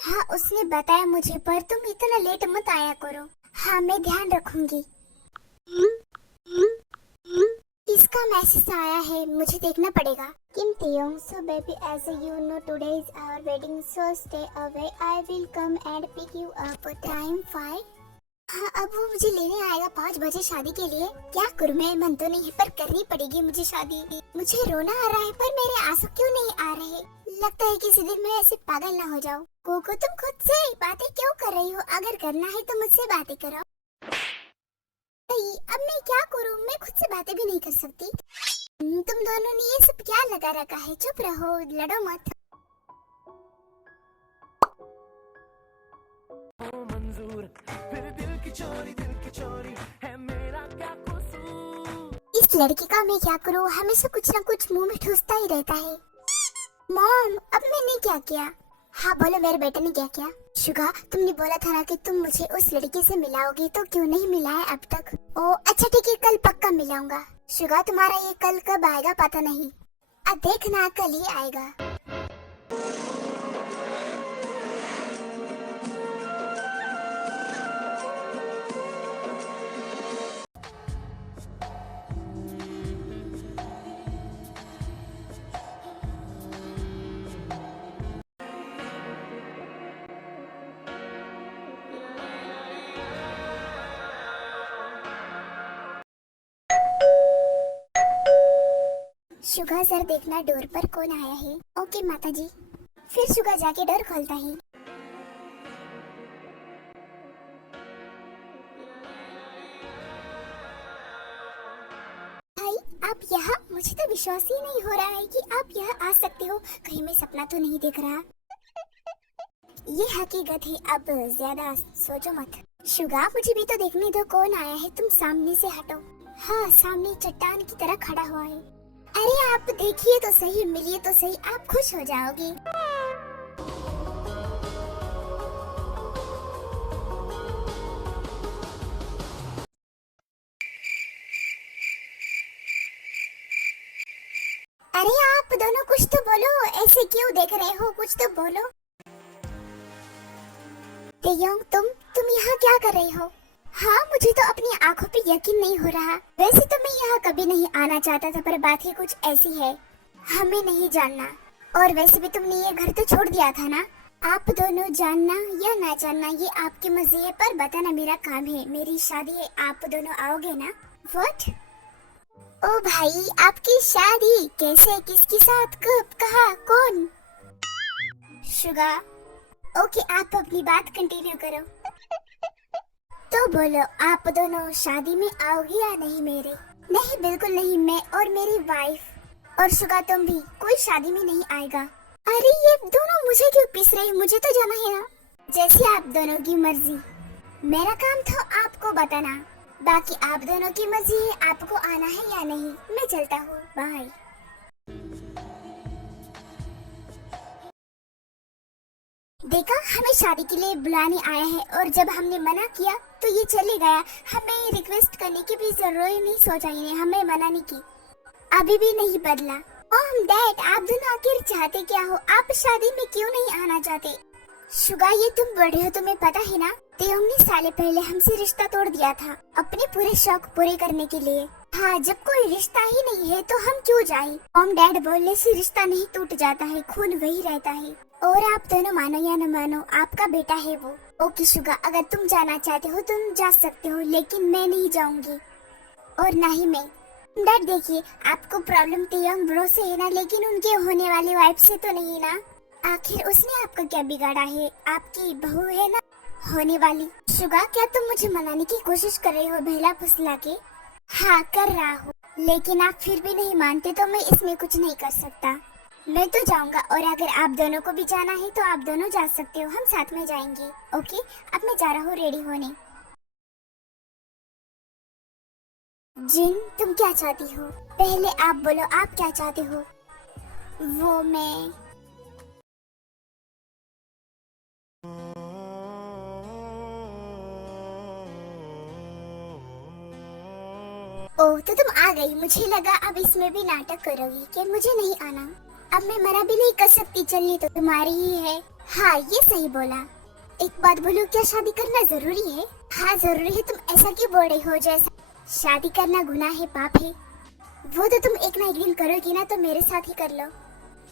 हाँ, उसने बताया मुझे, पर तुम इतना लेट मत आया करो। हाँ, मैं ध्यान रखूंगी। किसका मैसेज आया है, मुझे देखना पड़ेगा। Kim Taeyong, so baby as you know today is our wedding, so stay away, I will come and pick you up time 5। हाँ, अब वो मुझे लेने आएगा 5 बजे शादी के लिए। क्या करूँ, मैं मन तो नहीं है पर करनी पड़ेगी मुझे शादी। मुझे रोना आ रहा है पर मेरे आंसू क्यों नहीं आ रहे। लगता है किसी दिन मैं ऐसे पागल ना हो जाऊँ। कोको, तुम खुद से बातें क्यों कर रही हो? अगर करना है तो मुझसे बातें करो। अब मैं क्या करूँ, मैं खुद से बातें भी नहीं कर सकती। तुम दोनों ने ये सब क्या लगा रखा है? चुप रहो, लड़ो मत। मंजूर, फिर दिल की चोरी है मेरा क्या कसूर। इस लड़की का मैं क्या करूँ, हमेशा कुछ ना कुछ मुंह में ठूसता ही रहता है। मॉम, अब मैंने क्या किया? हाँ बोलो, मेरे बेटे ने क्या किया? शुगा, तुमने बोला था ना कि तुम मुझे उस लड़की से मिलाओगी, तो क्यों नहीं मिलाया अब तक? ओ अच्छा ठीक है, कल पक्का मिलाऊंगा। शुगा, तुम्हारा ये कल कब आएगा पता नहीं। अब देखना, कल ही आएगा। शुगा, सर देखना डोर पर कौन आया है। ओके माताजी। फिर शुगा जाके डोर खोलता है। भाई, आप यहाँ? मुझे तो विश्वास ही नहीं हो रहा है कि आप यहाँ आ सकते हो। कहीं मैं सपना तो नहीं देख रहा। ये हकीकत है, अब ज्यादा सोचो मत। शुगा, मुझे भी तो देखने दो कौन आया है। तुम सामने से हटो। हाँ, सामने चट्टान की तरह खड़ा हुआ है। अरे आप देखिए तो सही, मिलिए तो सही, आप खुश हो जाओगे। अरे आप दोनों कुछ तो बोलो, ऐसे क्यों देख रहे हो? कुछ तो बोलो। तेयोंग, तुम यहाँ क्या कर रहे हो? हाँ, मुझे तो अपनी आंखों पे यकीन नहीं हो रहा। वैसे तो मैं यहाँ कभी नहीं आना चाहता था, पर बात ही कुछ ऐसी है, हमें नहीं जानना। और वैसे भी तुमने ये घर तो छोड़ दिया था ना। आप दोनों जानना या ना जानना ये आपकी मर्जी है, पर बताना मेरा काम है। मेरी शादी है, आप दोनों आओगे ना? व्हाट? ओ भाई, आपकी शादी कैसे, किसके साथ, कब, कहाँ, कौन? शुगा, ओके आप अपनी बात कंटिन्यू करो। तो बोलो, आप दोनों शादी में आओगे या नहीं मेरे? नहीं, बिल्कुल नहीं, मैं और मेरी वाइफ। और शुगा तुम भी, कोई शादी में नहीं आएगा। अरे ये दोनों मुझे क्यों पीस रहे हैं? मुझे तो जाना है ना। जैसे आप दोनों की मर्जी। मेरा काम था आपको बताना, बाकी आप दोनों की मर्जी है, आपको आना है या नहीं। मैं चलता हूँ, बाय। देखा, हमें शादी के लिए बुलाने आया है और जब हमने मना किया तो ये चले गया। हमें रिक्वेस्ट करने की भी जरूरत नहीं सोचा इन्हें, हमें मना नहीं की। अभी भी नहीं बदला। ओह डैड, आप दोनों आखिर चाहते क्या हो? आप शादी में क्यों नहीं आना चाहते? शुगा, ये तुम बड़े हो, तुम्हें पता है ना। तेयोंग ने साल पहले हमसे रिश्ता तोड़ दिया था, अपने पूरे शौक पूरे करने के लिए। हाँ, जब कोई रिश्ता ही नहीं है तो हम क्यों जाएं? मॉम डैड बोलने से रिश्ता नहीं टूट जाता है, खून वही रहता है। और आप दोनों मानो या न मानो, आपका बेटा है वो। ओके शुगा, अगर तुम जाना चाहते हो तुम जा सकते हो, लेकिन मैं नहीं जाऊंगी और ना ही मैं। डैड देखिए, आपको प्रॉब्लम तेयोंग ब्रो से है ना, लेकिन उनके होने वाली वाइफ से तो नहीं ना। आखिर उसने आपका क्या बिगाड़ा है? आपकी बहू है ना होने वाली। शुगा, क्या तुम मुझे मनाने की कोशिश कर रहे हो बहला फुसला के? हाँ कर रहा हूँ, लेकिन आप फिर भी नहीं मानते तो मैं इसमें कुछ नहीं कर सकता। मैं तो जाऊंगा, और अगर आप दोनों को भी जाना है तो आप दोनों जा सकते हो, हम साथ में जाएंगे। ओके, अब मैं जा रहा हूँ रेडी होने। जिन, तुम क्या चाहती हो? पहले आप बोलो, आप क्या चाहते हो? वो मैं ओह, तो तुम आ गई। मुझे लगा अब इसमें भी नाटक करोगी कि मुझे नहीं आना। अब मैं मना भी नहीं कर सकती, चलनी तो तुम्हारी ही है। हाँ, ये सही बोला। एक बात बोलो, क्या शादी करना जरूरी है? हाँ जरूरी है। तुम ऐसा क्यों बोल रही हो जैसा शादी करना गुनाह है, पाप है? वो तो तुम एक ना एक दिन करोगी ना, तो मेरे साथ ही कर लो।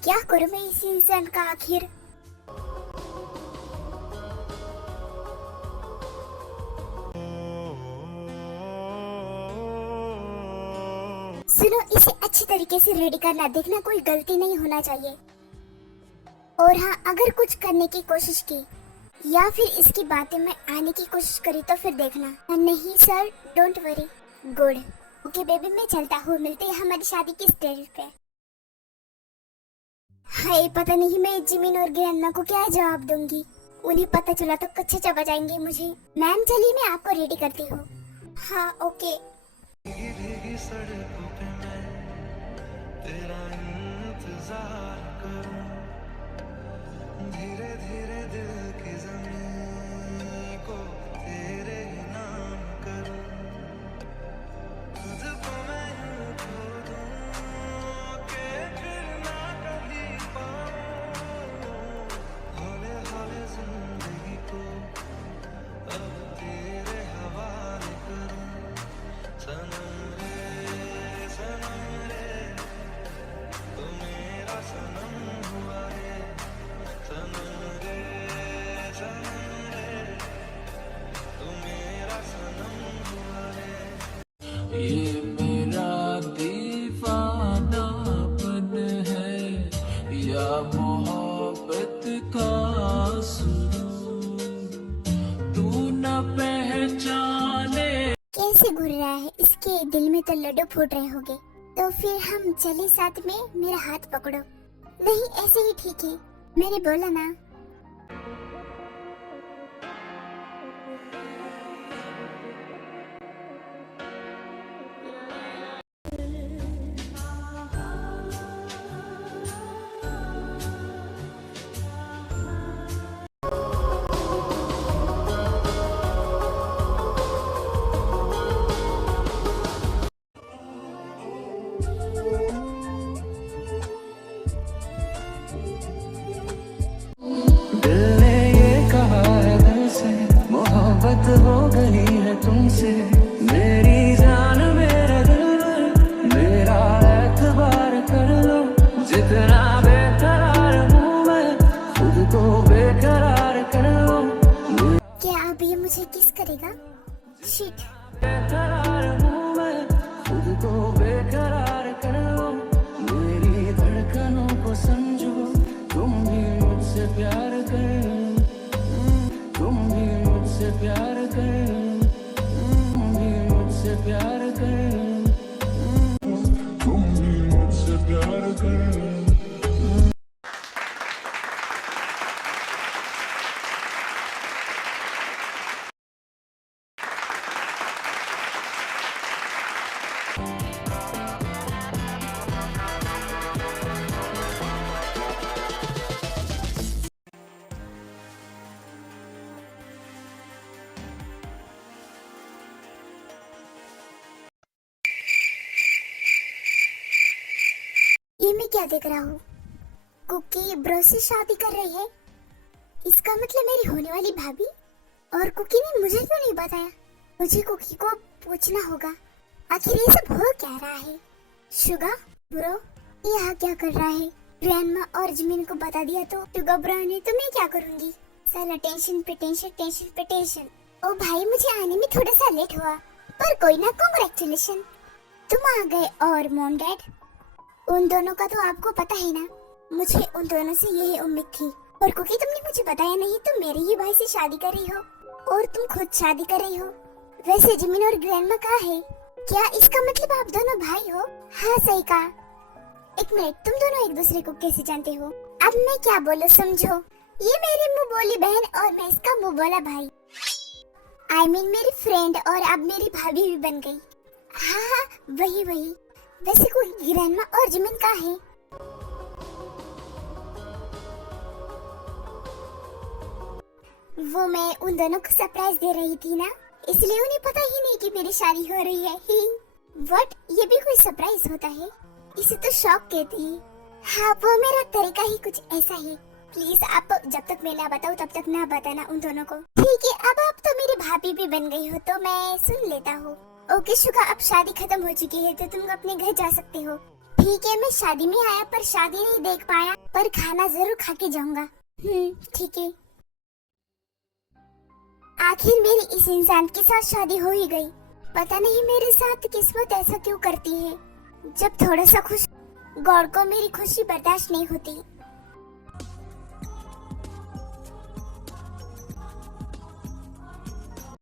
क्या करूँ मैं इस इंसान का आखिर? सुनो, इसे अच्छी तरीके से रेडी करना, देखना कोई गलती नहीं होना चाहिए। और हाँ, अगर कुछ करने की कोशिश की या फिर इसकी बातें में आने की कोशिश करी तो फिर देखना। नहीं sir, don't worry. Good. Okay baby, मैं चलता हूँ, मिलते हैं हमारी शादी की स्टेज पे। हाय, पता नहीं मैं जिमिन और ग्रैंडमा को क्या जवाब दूंगी। उन्हें पता चला तो कच्चे चबा जाएंगे मुझे। मैम चलिए, मैं आपको रेडी करती हूँ। हाँ ओके। भीगी भीगी सड़कों पे मैं तेरा इंतजार करूं, धीरे धीरे दिल की ज़मीं को तेरे ही नाम करूं, तुझको मैं यूं खो दूं कि फिर ना कभी पाऊं, हौले हौले जिंदगी को अब तेरे हवाले करूं। सनम रे तू मेरा सनम हुआ रे, सनम रे तू मेरा सनम हुआ रे। ये मेरा दीवानापन है या मोहब्बत का सुरूर, तू न पहचाने। कैसे घुर रहा है, इसके दिल में तो लड्डू फूट रहे होंगे। तो फिर हम चले साथ में, मेरा हाथ पकड़ो। नहीं, ऐसे ही ठीक है, मैंने बोला ना। दिल ने ये कहा है दिल से, मोहब्बत हो गई है तुमसे। मेरी जान मेरे दिल, मेरा एतबार कर लो। जितना बेकरार हूँ मैं, खुद को बेकरार कर लो। क्या अब ये मुझे किस करेगा? शिट। बेकरार हूँ मैं, खुद को बेकरार कर लो। मेरी धड़कनों को समझो, तुम भी मुझसे प्यार कर, तुम भी मुझसे प्यार कर, तुम भी मुझसे प्यार कर, तुम भी मुझसे प्यार कर। ये मैं क्या देख रहा हूँ? कुकी ब्रो से शादी कर रही है। इसका मतलब मेरी होने वाली भाभी। और कुकी ने मुझे क्यों नहीं बताया? मुझे कुकी को पूछना होगा, आखिर ये सब हो क्या रहा है। शुगा ब्रो यहाँ क्या कर रहा है? ग्रैंडमा और जिमिन को बता दिया तो शुगा ब्रो ने, तो मैं क्या करूँगी? साला टेंशन पे टेंशन, टेंशन पे टेंशन। ओ भाई, मुझे आने में थोड़ा सा लेट हुआ, पर कोई ना, कांग्रेचुलेशन, तुम आ गए। और मॉम डैड, उन दोनों का तो आपको पता है ना, मुझे उन दोनों से यही उम्मीद थी। और क्योंकि तुमने मुझे बताया नहीं, तो मेरे ही भाई से शादी कर रही हो, और तुम खुद शादी कर रही हो। वैसे जिमिन और ग्रैंडमा कहाँ है? क्या इसका मतलब आप दोनों भाई हो? हाँ सही कहा। एक मिनट, तुम दोनों एक दूसरे को कैसे जानते हो? अब मैं क्या बोलूं समझो। ये मेरी मुंह बोली बहन और मैं इसका मुंह बोला भाई। I mean मेरी फ्रेंड और अब मेरी भाभी भी बन गई। हाँ वही। वैसे कोई ग्रैंडमा और जिमिन का है? वो मैं उन दोनों को सरप्राइज दे रही थी ना, इसलिए उन्हें पता ही नहीं कि मेरी शादी हो रही है। व्हाट, ये भी कोई सरप्राइज होता है? इसे तो शॉक कहते हैं। हाँ, वो मेरा तरीका ही कुछ ऐसा है। प्लीज आप जब तक मैं ना बताऊँ तब तक ना बताना उन दोनों को। ठीक है, अब आप तो मेरी भाभी भी बन गई हो तो मैं सुन लेता हूँ। ओके शुगा, अब शादी खत्म हो चुकी है तो तुम अपने घर जा सकते हो। ठीक है, मैं शादी में आया पर शादी नहीं देख पाया, पर खाना जरूर खा के जाऊंगा। ठीक है। आखिर मेरी इस इंसान के साथ शादी हो ही गई। पता नहीं मेरे साथ किस्मत ऐसा क्यों करती है। जब थोड़ा सा खुश, गॉड को मेरी खुशी बर्दाश्त नहीं होती।